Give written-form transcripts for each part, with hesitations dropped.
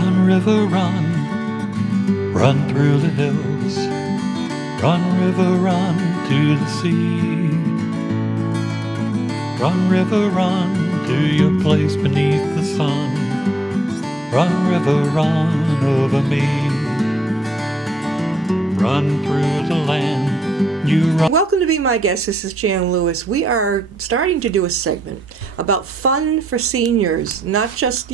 Run, river, run, run through the hills. Run, river, run to the sea. Run, river, run to your place beneath the sun. Run, river, run over me. Run through the land, you run. Welcome to Be My Guest. This is Jan Lewis. We are starting to do a segment about fun for seniors, not just,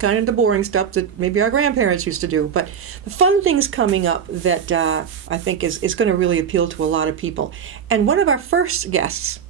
kind of the boring stuff that maybe our grandparents used to do, but the fun things coming up that I think is going to really appeal to a lot of people. And one of our first guests,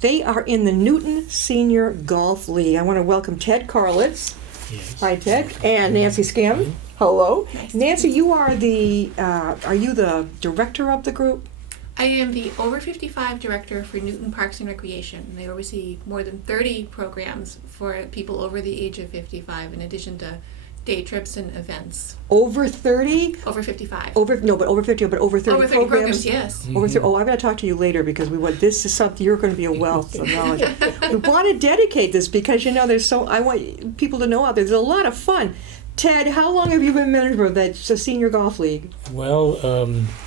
they are in the Newton Senior Golf League. I want to welcome Ted Carlitz. Yes. Hi, Ted. And Nancy Scamm. Hello. Nancy, you are are you the director of the group? I am the over 55 director for Newton Parks and Recreation. They oversee more than 30 programs for people over the age of 55, in addition to day trips and events. Over 30? Over 55. Over 50, but over 30 over 30 programs? Yes. Over 30, I've got to talk to you later because this is something, you're going to be a wealth of knowledge. We want to dedicate this because, I want people to know out there's a lot of fun. Ted, how long have you been member of that Senior Golf League? Well,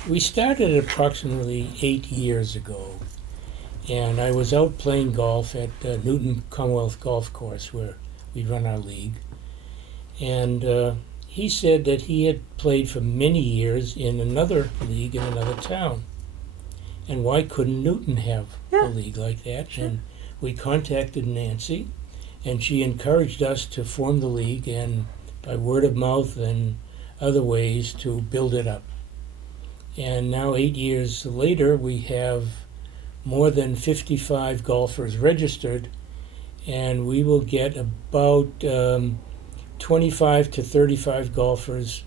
we started approximately 8 years ago, and I was out playing golf at Newton Commonwealth Golf Course where we run our league, and he said that he had played for many years in another league in another town, and why couldn't Newton have a league like that? Sure. And we contacted Nancy, and she encouraged us to form the league and by word of mouth and other ways to build it up. And now 8 years later, we have more than 55 golfers registered, and we will get about 25 to 35 golfers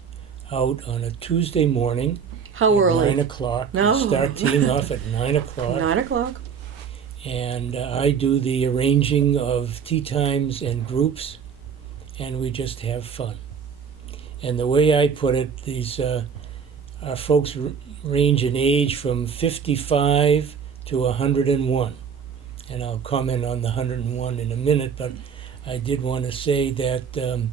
out on a Tuesday morning. How at early? 9 o'clock. No. We start teeing off at 9 o'clock. 9 o'clock. And I do the arranging of tee times and groups, and we just have fun. And the way I put it, these our folks range in age from 55 to 101. And I'll comment on the 101 in a minute, but I did want to say that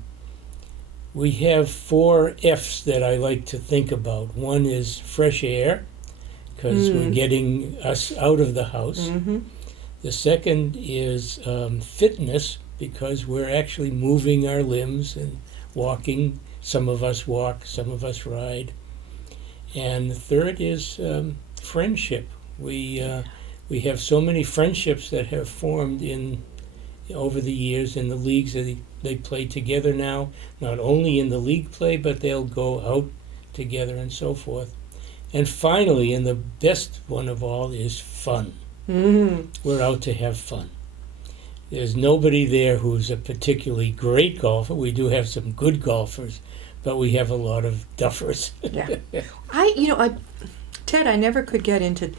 we have 4 F's that I like to think about. One is fresh air, because we're getting us out of the house. Mm-hmm. The second is fitness, because we're actually moving our limbs and walking. Some of us walk, some of us ride. And the third is friendship. We have so many friendships that have formed over the years in the leagues that they play together now, not only in the league play, but they'll go out together and so forth. And finally, and the best one of all, is fun. Mm-hmm. We're out to have fun. There's nobody there who's a particularly great golfer. We do have some good golfers, but we have a lot of duffers. Yeah. Ted, I never could get into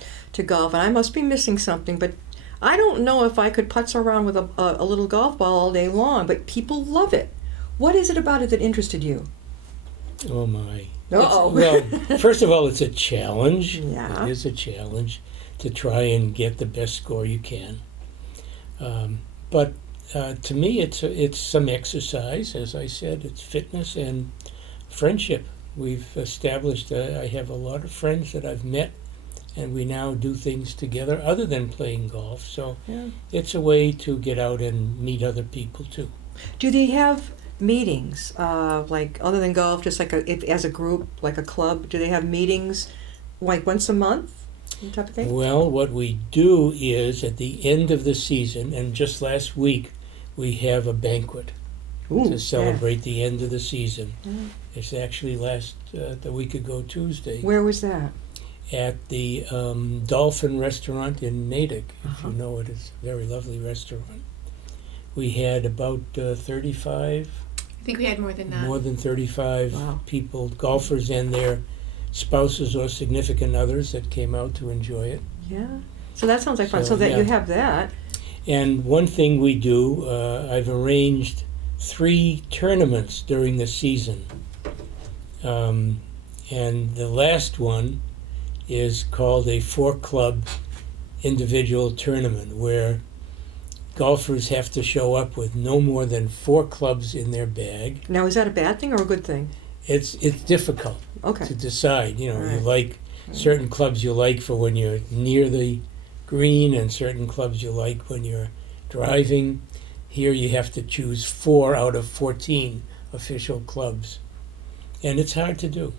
golf, and I must be missing something, but I don't know if I could putz around with a little golf ball all day long, but people love it. What is it about it that interested you? Oh, my. Uh-oh. Well, first of all, it's a challenge. Yeah. It is a challenge to try and get the best score you can. But to me, it's some exercise. As I said, it's fitness and friendship. We've established, I have a lot of friends that I've met, and we now do things together other than playing golf. So it's a way to get out and meet other people, too. Do they have meetings, like other than golf, just like as a group, like a club? Do they have meetings like once a month? Type of thing? Well, what we do is at the end of the season, and just last week, we have a banquet to celebrate the end of the season. Mm. It's actually the week ago Tuesday Where was that? at the Dolphin Restaurant in Natick. If you know it, it's a very lovely restaurant. We had about 35, I think we had more than that. more than 35 Wow. people, golfers and their spouses or significant others that came out to enjoy it. Yeah. So that sounds like fun. So, So that yeah. you have that. And one thing we do, I've arranged 3 tournaments during the season. And the last one is called a 4-club individual tournament, where golfers have to show up with no more than 4 clubs in their bag. Now, is that a bad thing or a good thing? It's difficult Okay. to decide. You know, Right. you like certain clubs you like for when you're near the green, and certain clubs you like when you're driving. Here you have to choose 4 out of 14 official clubs, and it's hard to do.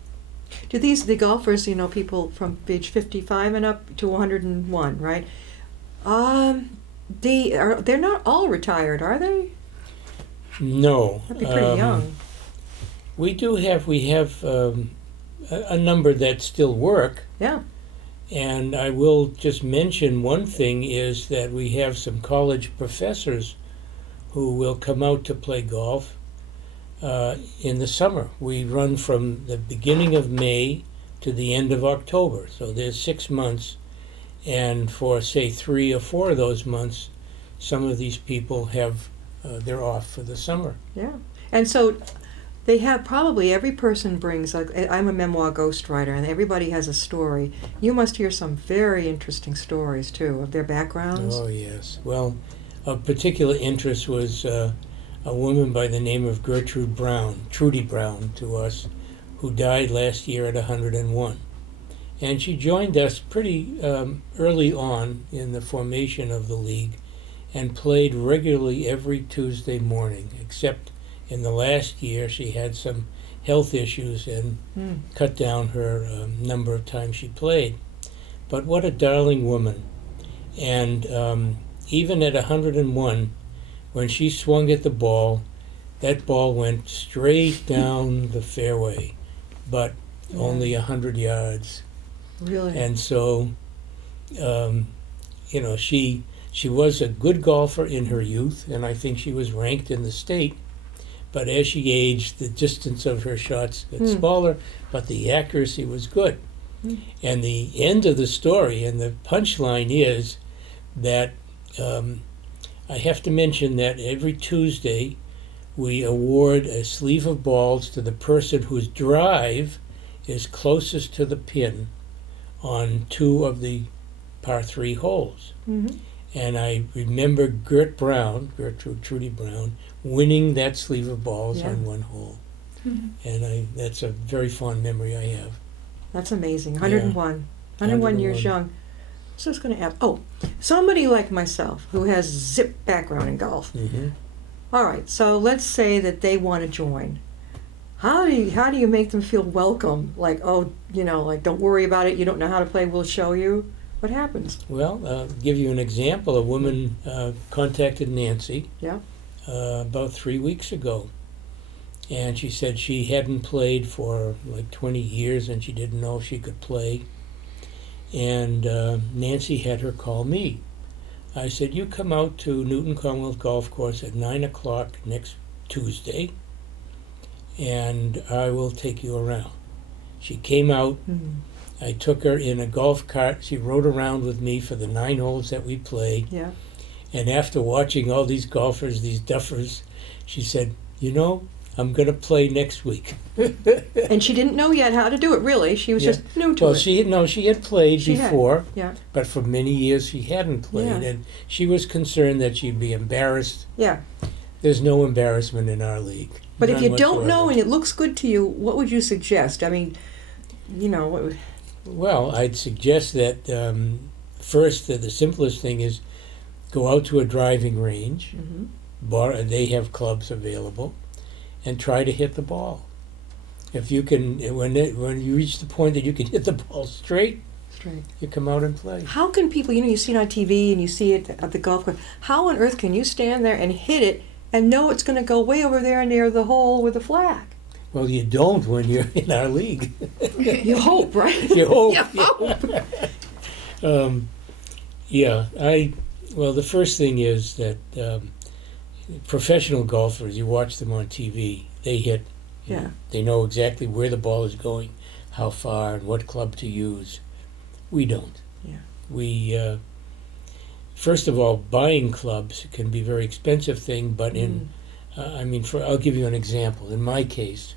Do the golfers, people from age 55 and up to 101, right? They're not all retired, are they? No. That'd be pretty young. We have a number that still work. Yeah. And I will just mention one thing is that we have some college professors who will come out to play golf in the summer. We run from the beginning of May to the end of October, so there's 6 months. And for, say, 3 or 4 of those months, some of these people have they're off for the summer. Yeah. And so they have probably every person brings, like, I'm a memoir ghostwriter, and everybody has a story. You must hear some very interesting stories, too, of their backgrounds. Oh, yes. Well, of particular interest was a woman by the name of Gertrude Brown, Trudy Brown to us, who died last year at 101. And she joined us pretty early on in the formation of the league and played regularly every Tuesday morning, except in the last year she had some health issues and cut down her number of times she played. But what a darling woman. And even at 101, when she swung at the ball, that ball went straight down the fairway, but only 100 yards. Really? And so, she was a good golfer in her youth, and I think she was ranked in the state. But as she aged, the distance of her shots got smaller, but the accuracy was good. And the end of the story and the punchline is that I have to mention that every Tuesday we award a sleeve of balls to the person whose drive is closest to the pin on 2 of the par 3 holes. Mm-hmm. And I remember Gertrude Trudy Brown, winning that sleeve of balls on 1 hole. Mm-hmm. And that's a very fond memory I have. That's amazing. 101. 101 years 101. young. So I was going to ask, somebody like myself who has zip background in golf. Mm-hmm. All right, so let's say that they want to join. How do you make them feel welcome? Like, don't worry about it. You don't know how to play. We'll show you. What happens? Well, I'll give you an example. A woman contacted Nancy Yeah. about 3 weeks ago. And she said she hadn't played for like 20 years and she didn't know if she could play. And Nancy had her call me. I said, you come out to Newton Commonwealth Golf Course at 9 o'clock next Tuesday, and I will take you around. She came out. I took her in a golf cart. She rode around with me for the 9 holes that we played. Yeah. And after watching all these golfers, these duffers, she said, I'm going to play next week. And she didn't know yet how to do it, really. She was just new to Well, it. she had played She had, before, yeah. but for many years she hadn't played. Yeah. And she was concerned that she'd be embarrassed. Yeah. There's no embarrassment in our league. But if None you don't know whatsoever. and it looks good to you, what would you suggest? I mean, Well, I'd suggest that first, the simplest thing is go out to a driving range. They have clubs available, and try to hit the ball. If you can, when you reach the point that you can hit the ball straight, you come out and play. How can people, you see it on TV and you see it at the golf course, how on earth can you stand there and hit it and know it's going to go way over there near the hole with the flag? Well, you don't when you're in our league. You hope, right? You hope. You hope. Well, the first thing is that professional golfers, you watch them on TV, they hit. Yeah. They know exactly where the ball is going, how far, and what club to use. We don't. Yeah. We, first of all, buying clubs can be a very expensive thing, but I'll give you an example. In my case,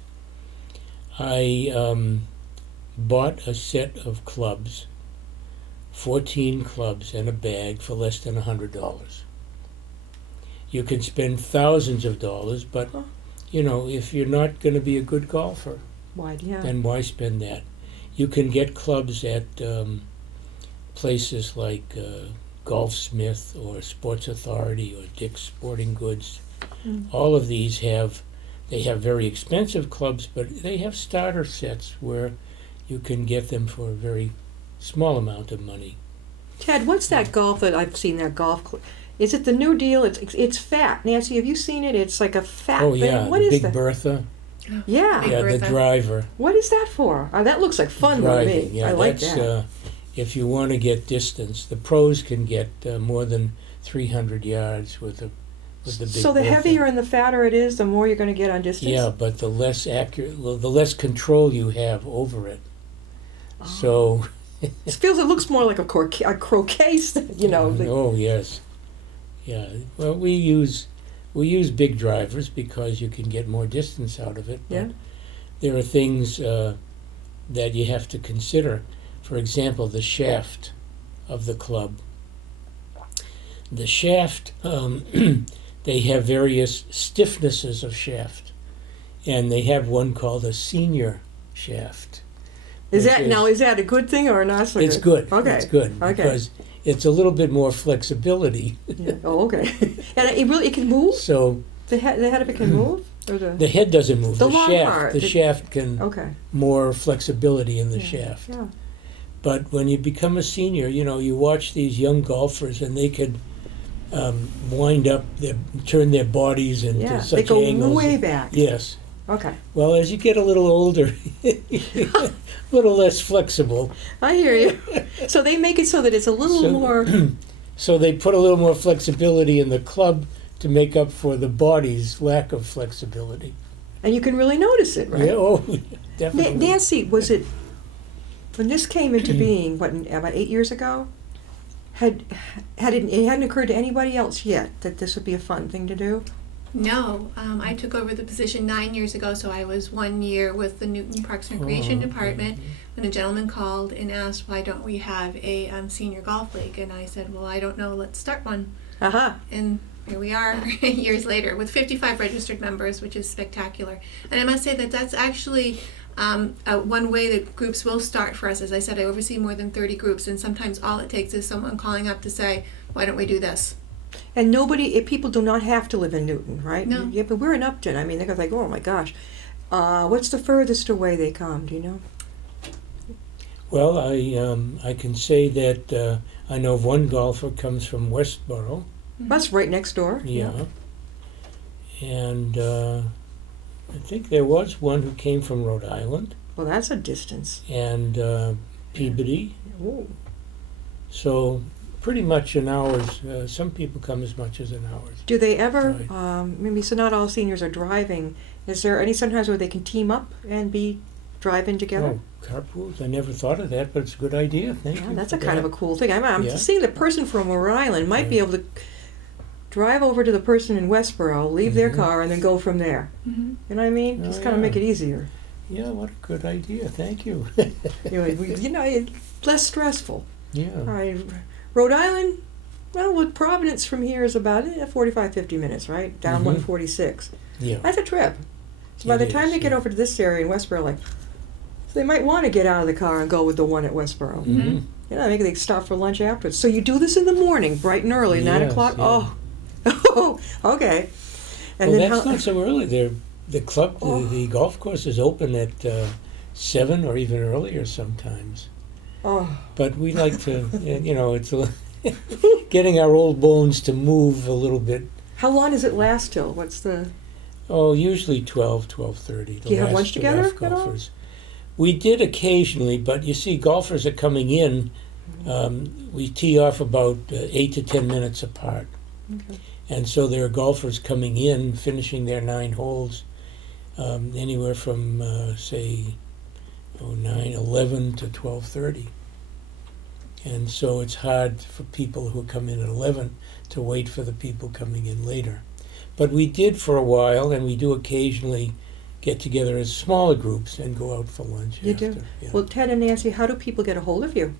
I bought a set of clubs, 14 clubs and a bag for less than $100. You can spend thousands of dollars, but Huh. you know, if you're not going to be a good golfer, Why? Yeah. then why spend that? You can get clubs at places like Golfsmith or Sports Authority or Dick's Sporting Goods. Mm. All of these have very expensive clubs, but they have starter sets where you can get them for a very small amount of money. Ted, what's that golf that I've seen? That golf. Is it the new deal? It's fat. Nancy, have you seen it? It's like a fat Oh thing. yeah, What the is Big that? Bertha. Yeah. Big Yeah, the Bertha. driver. What is that for? That looks like fun to Driving. me. Yeah, I like that's that. if you want to get distance. The pros can get more than 300 yards with the Big So the Bertha. heavier and the fatter it is, the more you're going to get on distance. Yeah, but the less accurate, the less control you have over it. Oh. So, It looks more like a croquet. You know. Like, oh yes, yeah. Well, we use big drivers because you can get more distance out of it. But Yeah. there are things that you have to consider. For example, the shaft of the club. The shaft, they have various stiffnesses of shaft, and they have one called a senior shaft. is which that a good thing or not so It's good. Okay. It's good Okay. because it's a little bit more flexibility. Yeah. Oh, okay. And it can move. So The head of it can move. Or the head doesn't move. The The long shaft. part, The the- shaft can Okay. more flexibility in the Yeah. shaft. Yeah. But when you become a senior, you know, you watch these young golfers and they could wind up, turn their bodies into Yeah. such They go angles. way back. Yes. Okay. Well, as you get a little older, a little less flexible. I hear you. So they make it so that it's a little So- more. So they put a little more flexibility in the club to make up for the body's lack of flexibility. And you can really notice it, right? Yeah, oh, definitely. Nancy, was it when this came into being? What, about 8 years ago? It hadn't occurred to anybody else yet that this would be a fun thing to do? No, I took over the position 9 years ago, so I was 1 year with the Newton Parks and Recreation Oh, okay. Department when a gentleman called and asked, why don't we have a senior golf league? And I said, well, I don't know, let's start one. Aha. And here we are years later with 55 registered members, which is spectacular. And I must say that that's actually one way that groups will start for us. As I said, I oversee more than 30 groups, and sometimes all it takes is someone calling up to say, why don't we do this? And people do not have to live in Newton, right? No. Yeah, but we're in Upton. I mean, they're like, oh my gosh. What's the furthest away they come? Do you know? Well, I can say that I know of one golfer comes from Westboro. That's right next door. Yeah. And I think there was one who came from Rhode Island Well, that's a distance. and Peabody. Ooh. So pretty much an hour's. Some people come as much as an hour's. Do they ever? Right. Maybe so. Not all seniors are driving. Is there any sometimes where they can team up and be driving together? Oh, carpools. I never thought of that, but it's a good idea. Thank Yeah, you. that's for a kind of that. a cool thing. I'm Yeah. seeing the person from Rhode Island might be Yeah. able to drive over to the person in Westboro, leave their Mhm. car, and then go from there. Mm-hmm. You know what I mean? Oh, Just kind of yeah. make it easier. Yeah, what a good idea. Thank you. It's less stressful. Yeah. All right, Rhode Island. Well, with Providence from here is about 45, 50 minutes, right? Down Mhm. 146. Yeah. That's a trip. So by It the time is, they get yeah. over to this area in Westboro, like, they might want to get out of the car and go with the one at Westboro. Mm-hmm. You know, maybe they stop for lunch afterwards. So you do this in the morning, bright and early, 9 Yes, o'clock. yeah. Oh, okay. And Well, then that's not so early. The club, Oh. the golf course is open at 7 or even earlier sometimes. oh, But we like to, it's getting our old bones to move a little bit. how long does it last till? What's the? Oh, usually 12:30. Do you have lunch together at all? We did occasionally, but you see, golfers are coming in. We tee off about 8 to 10 minutes apart. Okay. And so there are golfers coming in, finishing their 9 holes, anywhere from, say, 9:11 to 12:30. And so it's hard for people who come in at 11 to wait for the people coming in later. But we did for a while, and we do occasionally get together as smaller groups and go out for lunch You after. do? Yeah. Well, Ted and Nancy, how do people get a hold of you?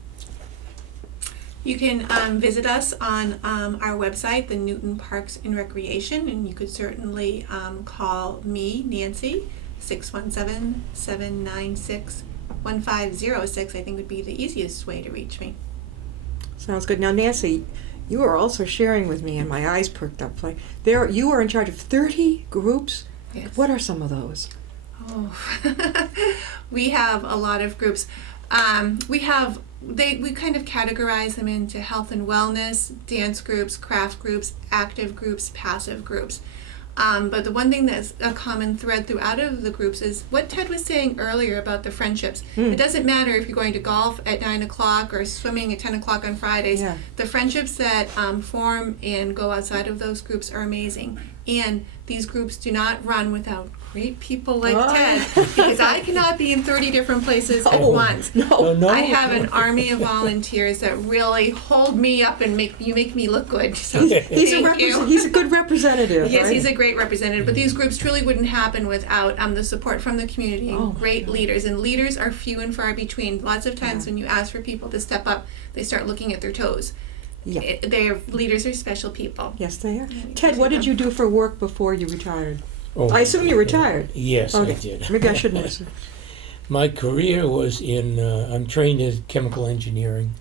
You can visit us on our website, the Newton Parks and Recreation, and you could certainly call me, Nancy, 617-796-1506, I think would be the easiest way to reach me. Sounds good. Now, Nancy, you are also sharing with me, and my eyes perked up. Like you are in charge of 30 groups. Yes. What are some of those? Oh, we have a lot of groups. We kind of categorize them into health and wellness, dance groups, craft groups, active groups, passive groups. But the one thing that's a common thread throughout of the groups is what Ted was saying earlier about the friendships. It doesn't matter if you're going to golf at 9 o'clock or swimming at 10 o'clock on Fridays. Yeah. The friendships that form and go outside of those groups are amazing. And these groups do not run without great people like Ted, because I cannot be in 30 different places at once. No. No. I have an army of volunteers that really hold me up and make me look good. So He's thank you. he's a good representative. Yes, right? he's a great representative, but these groups truly wouldn't happen without the support from the community and Oh, great leaders. And leaders are few and far between. Lots of times when you ask for people to step up, they start looking at their toes. Yeah. Leaders are special people. Yes, they are. we Ted, what did appreciate you do for work before you retired? Oh, I assume you retired. Yes, Okay. I did. Maybe I shouldn't listen. My career was in, I'm trained in chemical engineering,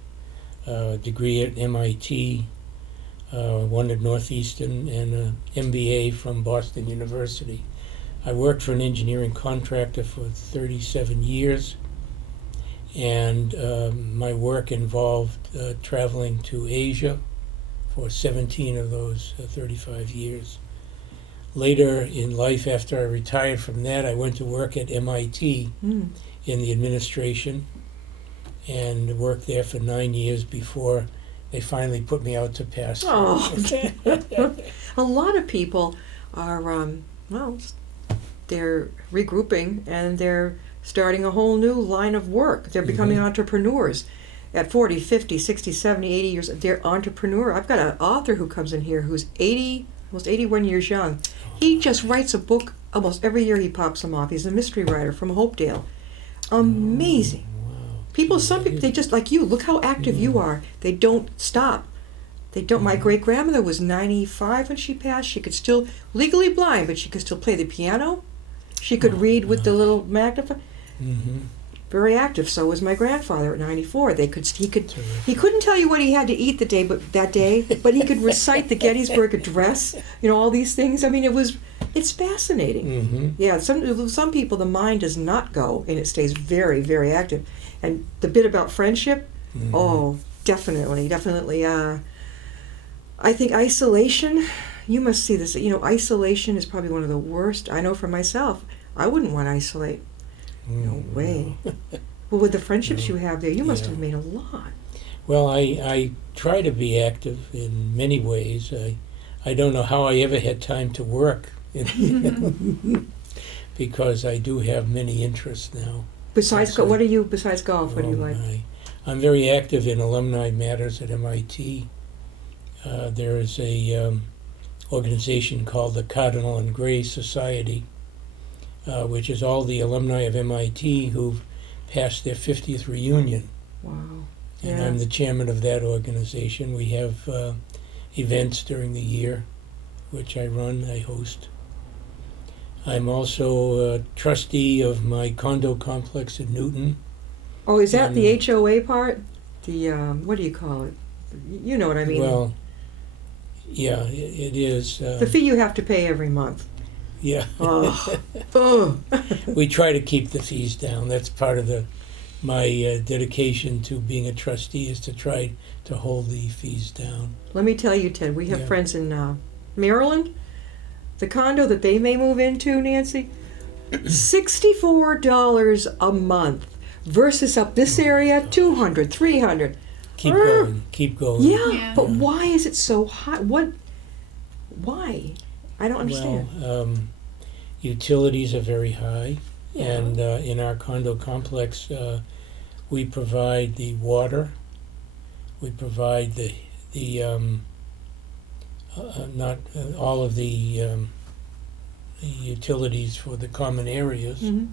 degree at MIT, one at Northeastern, and an MBA from Boston University. I worked for an engineering contractor for 37 years, and my work involved traveling to Asia for 17 of those 35 years. Later in life, after I retired from that, I went to work at MIT in the administration and worked there for 9 years before they finally put me out to pasture. Oh. A lot of people are, they're regrouping and they're starting a whole new line of work. They're becoming entrepreneurs. At 40, 50, 60, 70, 80 years, they're entrepreneur. I've got an author who comes in here who's 80, almost 81 years young. He just writes a book almost every year. He pops them off. He's a mystery writer from Hopedale. Amazing. Wow. People, some people, they just like you. Look how active you are. They don't stop. They don't. My great grandmother was 95 when she passed. She could still, legally blind, but she could still play the piano. She could read with the little magnifier. Mm-hmm. Very active. So was my grandfather at 94. He couldn't tell you what he had to eat that day, but he could recite the Gettysburg Address. All these things. I mean, it's fascinating. Mm-hmm. Yeah, some people, the mind does not go, and it stays very, very active. And the bit about friendship, oh, definitely. I think isolation, you must see this, isolation is probably one of the worst. I know for myself, I wouldn't want to isolate. No way. Well, with the friendships you have there, you must have made a lot. Well, I try to be active in many ways. I don't know how I ever had time to work because I do have many interests now. Besides, besides golf, what do you like? I'm very active in alumni matters at MIT. There is a organization called the Cardinal and Gray Society, which is all the alumni of MIT who've passed their 50th reunion. Wow. And Yeah. I'm the chairman of that organization. We have events during the year, which I host. I'm also a trustee of my condo complex in Newton. Oh, is that the HOA part? The, what do you call it? You know what I mean. Well, yeah, it is. The fee you have to pay every month. Yeah. Oh. We try to keep the fees down. That's part of my dedication to being a trustee, is to try to hold the fees down. Let me tell you, Ted, we have friends in Maryland. The condo that they may move into, Nancy, $64 a month versus up this area, $200, $300. Keep going. Yeah, but why is it so high? Why? I don't understand. Well, utilities are very high, and in our condo complex, we provide the water. We provide the not all of the utilities for the common areas, Mm-hmm.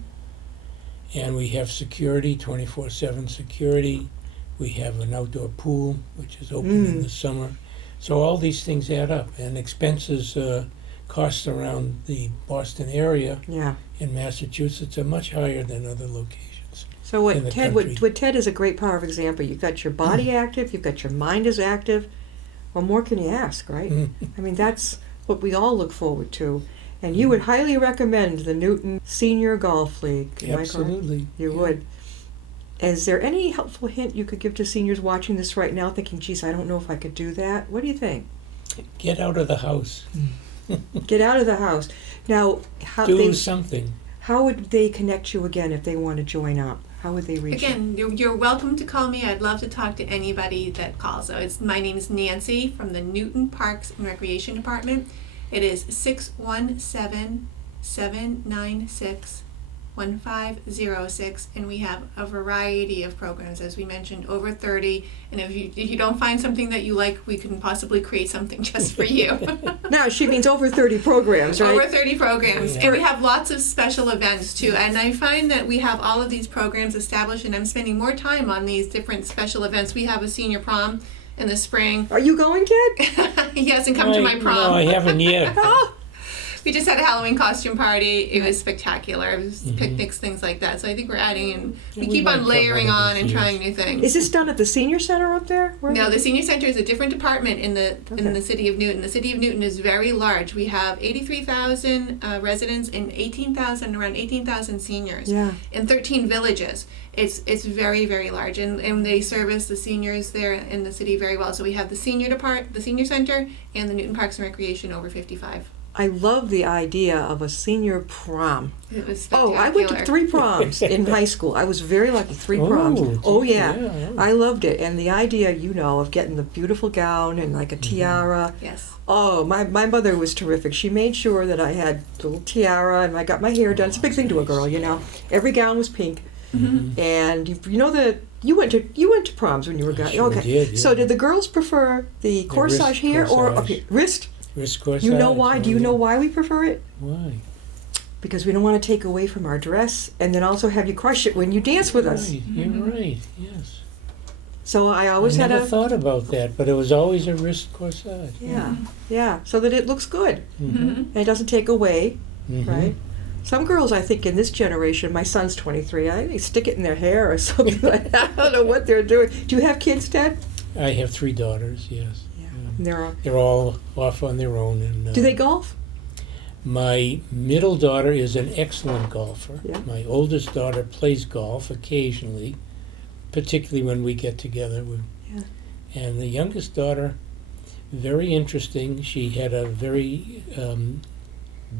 and we have security, 24/7 security. We have an outdoor pool, which is open in the summer. So all these things add up, and expenses, costs around the Boston area Yeah. in Massachusetts are much higher than other locations. So in the what Ted, country. what Ted is a great power of example. You've got your body active, you've got your mind is active. What more can you ask, right? I mean, that's what we all look forward to. And you would highly recommend the Newton Senior Golf League. Am I correct? Absolutely. You yeah. would. Is there any helpful hint you could give to seniors watching this right now, thinking, geez, I don't know if I could do that? What do you think? Get out of the house. Get out of the house. Now, Do something. how would they connect you again if they want to join up? How would they reach you? Again, you're welcome to call me. I'd love to talk to anybody that calls. So my name is Nancy from the Newton Parks and Recreation Department. It is 617-796-1506, and we have a variety of programs, as we mentioned, over 30. And if you don't find something that you like, we can possibly create something just for you. Now, she means over 30 programs, right? Over 30 programs. Yeah. And we have lots of special events too. And I find that we have all of these programs established, and I'm spending more time on these different special events. We have a senior prom in the spring. Are you going, Ted? He hasn't come to my prom. No, I haven't yet. Oh, We just had a Halloween costume party. It was spectacular. It was picnics, things like that. So I think we're adding in. Yeah, We we keep might on come layering one of on these and years. trying new things. is this done at the senior center up there? Where No, the senior center is a different department in the Okay. city of Newton. The city of Newton is very large. We have 83,000 residents and around 18,000 seniors Yeah. in 13 villages. It's very, very large, and they service the seniors there in the city very well. So we have the senior center, and the Newton Parks and Recreation over 55. I love the idea of a senior prom. It was Oh, spectacular. I went to 3 proms in high school. I was very lucky. 3 proms. Oh, Oh, yeah. yeah. I loved it. And the idea, of getting the beautiful gown and like a tiara. Yes. Oh, my mother was terrific. She made sure that I had a little tiara and I got my hair done. It's a big thing to a girl, Every gown was pink. And you know that you went to proms when you were young. sure Okay. did, yeah. So did the girls prefer the corsage wrist hair or up corsage. here? Wrist? Wrist corsage. You know why? oh, Do you know yeah. why we prefer it? Why? Because we don't want to take away from our dress and then also have you crush it when you dance with us. Right. You're right. Yes. So I always I had never a thought about that, but it was always a wrist corsage. yeah, so that it looks good Mm-hmm. and it doesn't take away, Mm-hmm. right? Some girls, I think, in this generation, my son's 23, I think they stick it in their hair or something like that. I don't know what they're doing. Do you have kids, Ted? I have 3 daughters. Yes. And They're all off on their own. And do they golf? My middle daughter is an excellent golfer. Yeah. My oldest daughter plays golf occasionally, particularly when we get together. Yeah. And the youngest daughter, very interesting. She had a very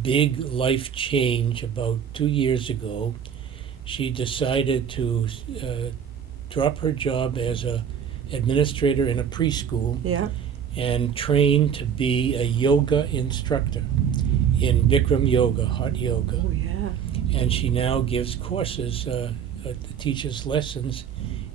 big life change about 2 years ago. She decided to drop her job as a administrator in a preschool Yeah. and train to be a yoga instructor in Bikram yoga, hot yoga. Oh, yeah. And she now gives courses, teaches lessons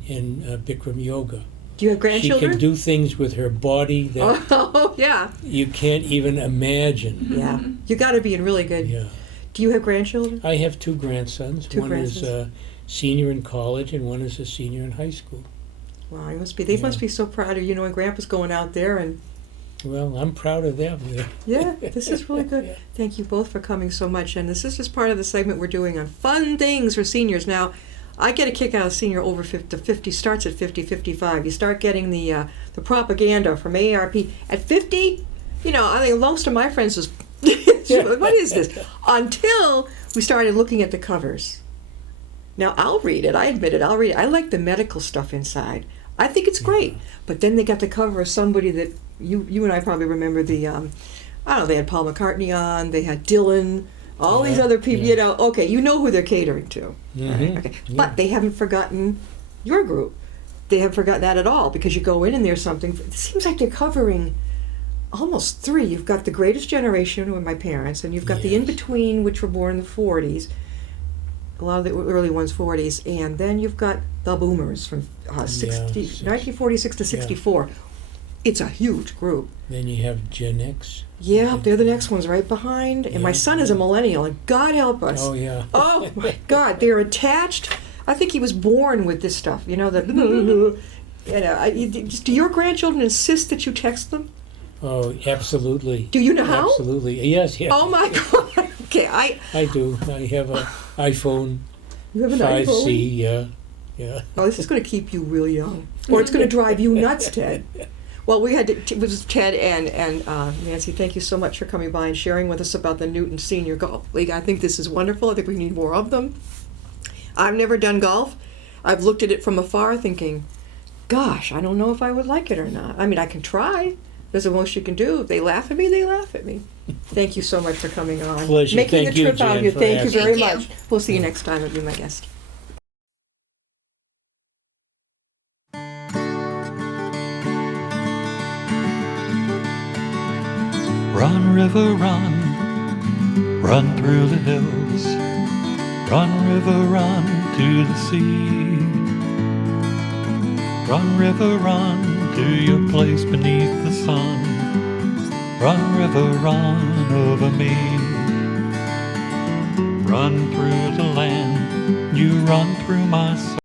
in Bikram yoga. Do you have She grandchildren? can do things with her body that Oh, yeah. you can't even imagine. Yeah. You got to be in really good. Yeah. Do you have grandchildren? I have 2 grandsons. Two One is a senior in college and one is a senior in high school. Wow, they must be so proud of you, and Grandpa's going out there and Well, I'm proud of them. yeah, this is really good. Yeah. Thank you both for coming so much. And this is just part of the segment we're doing on fun things for seniors. Now, I get a kick out of senior over 50. 50 starts at 50, 55. You start getting the propaganda from AARP. At 50, I think most of my friends was, what is this? Until we started looking at the covers. Now, I'll read it. I admit it. I'll read it. I like the medical stuff inside. I think it's great. But then they got the cover of somebody that you and I probably remember the, I don't know, they had Paul McCartney on, they had Dylan, all these Yeah, other people, yeah. okay, you know who they're catering to. Mhm, Okay. yeah. But they haven't forgotten your group. They haven't forgotten that at all because you go in and there's something, it seems like they're covering almost 3. You've got the greatest generation with my parents, and you've got the Yes. in-between, which were born in the 40s, a lot of the early ones 40s, and then you've got the boomers from 1946 to 64. It's a huge group. Then you have Gen X. Yeah, they're the next ones right behind. And my Yeah. son is a millennial, and God help us. Oh, yeah. Oh my God, they're attached. I think he was born with this stuff, Do your grandchildren insist that you text them? Oh, absolutely. Do you know how? Absolutely. Yes, yes. Oh my God. Okay, I do. I have an iPhone you have an 5C, iPhone? yeah. Yeah. Oh, this is going to keep you real young, or it's going to drive you nuts, Ted. Well, we had it was Ted and Nancy. Thank you so much for coming by and sharing with us about the Newton Senior Golf League. I think this is wonderful. I think we need more of them. I've never done golf. I've looked at it from afar, thinking, "Gosh, I don't know if I would like it or not." I mean, I can try. There's the most you can do. If they laugh at me, they laugh at me. Thank you so much for coming on. Pleasure. Making Thank the you, trip out Jan, here. for Thank you asking. very Thank much. you. We'll see you next time. I'll be my guest. Run, river, run, run through the hills. Run, river, run to the sea. Run, river, run to your place beneath the sun. Run, river, run over me. Run through the land, you run through my soul.